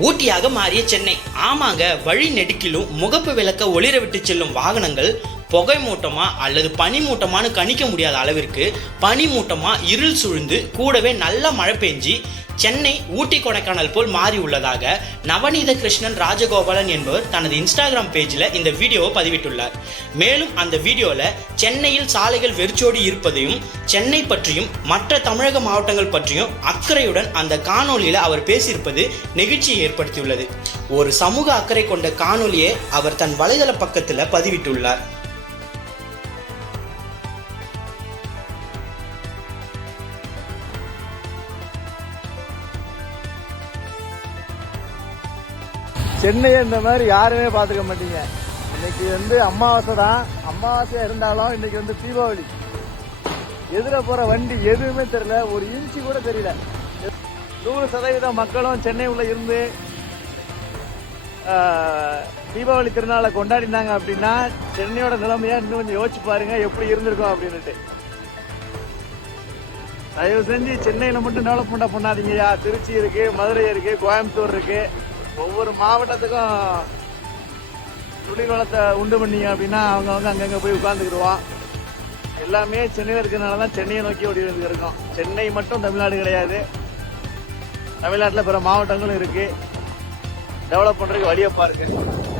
ஊட்டியாக மாறிய சென்னை. ஆமாங்க வழி நெடுக்கிலும் முகப்பு விளக்க ஒளிர விட்டு செல்லும் வாகனங்கள் புகை மூட்டமா அல்லது பனி மூட்டமான்னு கணிக்க முடியாத அளவிற்கு பனி மூட்டமா இருள் சுழ்ந்து கூடவே நல்ல மழை பெஞ்சி சென்னை ஊட்டி கொடைக்கானல் போல் மாறி உள்ளதாக நவநீத கிருஷ்ணன் ராஜகோபாலன் என்பவர் தனது இன்ஸ்டாகிராம் பேஜில் இந்த வீடியோவை பதிவிட்டுள்ளார். மேலும் அந்த வீடியோவில் சென்னையில் சாலைகள் வெறிச்சோடி இருப்பதையும் சென்னை பற்றியும் மற்ற தமிழக மாவட்டங்கள் பற்றியும் அக்கறையுடன் அந்த காணொலியில் அவர் பேசியிருப்பது நெகிழ்ச்சியை ஏற்படுத்தியுள்ளது. ஒரு சமூக அக்கறை கொண்ட காணொலியை அவர் தன் வலைதள பக்கத்தில் பதிவிட்டுள்ளார். சென்னையை இந்த மாதிரி யாருமே பார்த்துக்க மாட்டீங்க. இன்னைக்கு வந்து அமாவாசை தான். அமாவாசையாக இருந்தாலும் இன்னைக்கு வந்து தீபாவளி. எதிர போற வண்டி எதுவுமே தெரியல. ஒரு இன்ச்சு கூட தெரியல. நூறு சதவீதம் மக்களும் சென்னை உள்ள இருந்து தீபாவளி திருநாளை கொண்டாடினாங்க அப்படின்னா சென்னையோட நிலைமையா இன்னும் கொஞ்சம் யோசிச்சு பாருங்க எப்படி இருந்திருக்கும் அப்படின்னுட்டு. தயவு செஞ்சு சென்னையில மட்டும் டெவலப்மெண்ட் பண்ணாதீங்கய்யா. திருச்சி இருக்கு மதுரை இருக்கு கோயம்புத்தூர் இருக்கு. ஒவ்வொரு மாவட்டத்துக்கும் குடிநலத்தை உண்டு பண்ணீங்க அப்படின்னா அவங்க வந்து அங்கங்கே போய் உட்காந்துக்கிடுவோம் எல்லாமே சென்னையில் இருக்கிறனால தான் சென்னையை நோக்கி ஓடி வந்து இருக்கோம். சென்னை மட்டும் தமிழ்நாடு கிடையாது. தமிழ்நாட்டில் பிற மாவட்டங்களும் இருக்குது டெவலப் பண்ணுறதுக்கு வழியப்பா இருக்குது